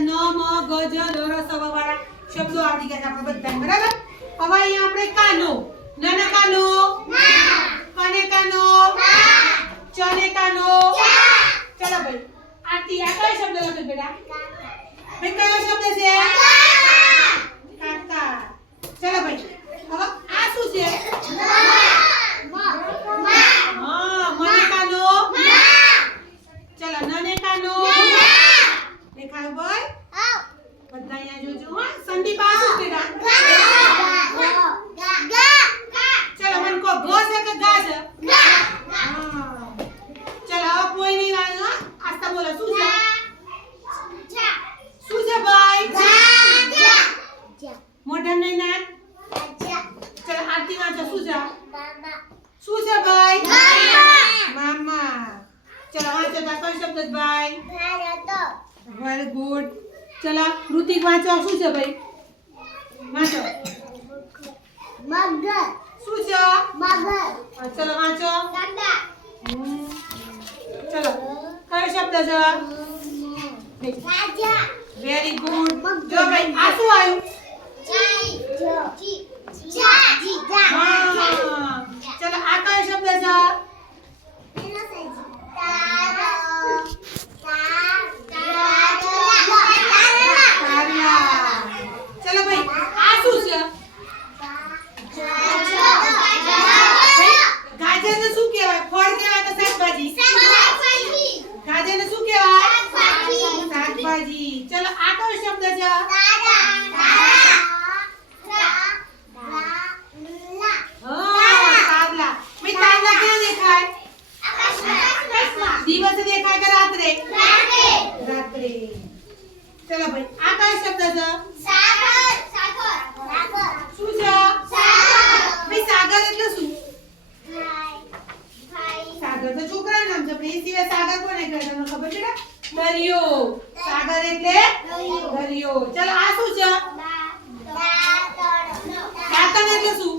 બધા ન મ ગ જ ર ર સ વ વાળા શબ્દો આવડી ગયા છે આપણે બધા બરાબર. હવે અહીંયા આપણે કાનો નાના કાનો કને કાનો ચને કાનો ચલો ભાઈ આરતી આ કયો શબ્દ લખ્યો બેટા ભાઈ કયો શબ્દ છે કાકા. ચલો ભાઈ હવે આ શું છે હા મને કાનો ચલો નને કાનો દેખાય ભાઈ બધા અહીંયા જોજો હા સંદીપ આ શું બેટા ચલો મન કો ગ છે કે ગા છે ચલો હવે કોઈ નહીં વાત હા આસ્તા બોલો શું છે શું છે ભાઈ મોઢા નહીં નાક ચલો આરતી વાંચો શું છે શું છે ભાઈ મામા ચલો વાંચો તો કયો શબ્દ છે ભાઈ વેરી ગુડ ચલો ઋતિક વાંચો શું છે ભાઈ વાંચો શું છે ચલો વાંચો ચલો કયો શબ્દ છે વેરી ગુડ જો ભાઈ આ શું આવ્યું ચલો આ કયો શબ્દ છે ચલો ભાઈ આ શું છે ગાજરને શું કહેવાય ફળ કહેવાય તો શાકભાજી ગાજરને શું કહેવાય શાકભાજી ચલો આ કયો શબ્દ છે દિવસે દેખાય કે રાત્રે રાત્રે ચલો ભાઈ આ કયો શબ્દ છે શું છે ભાઈ સાગર એટલે શું સાગર તો છોકરા નામ છે પણ એ સિવાય સાગર કોને કહે તમને ખબર છે દરિયો સાગર એટલે દરિયો ચલો આ શું છે દાંતણ એટલે શું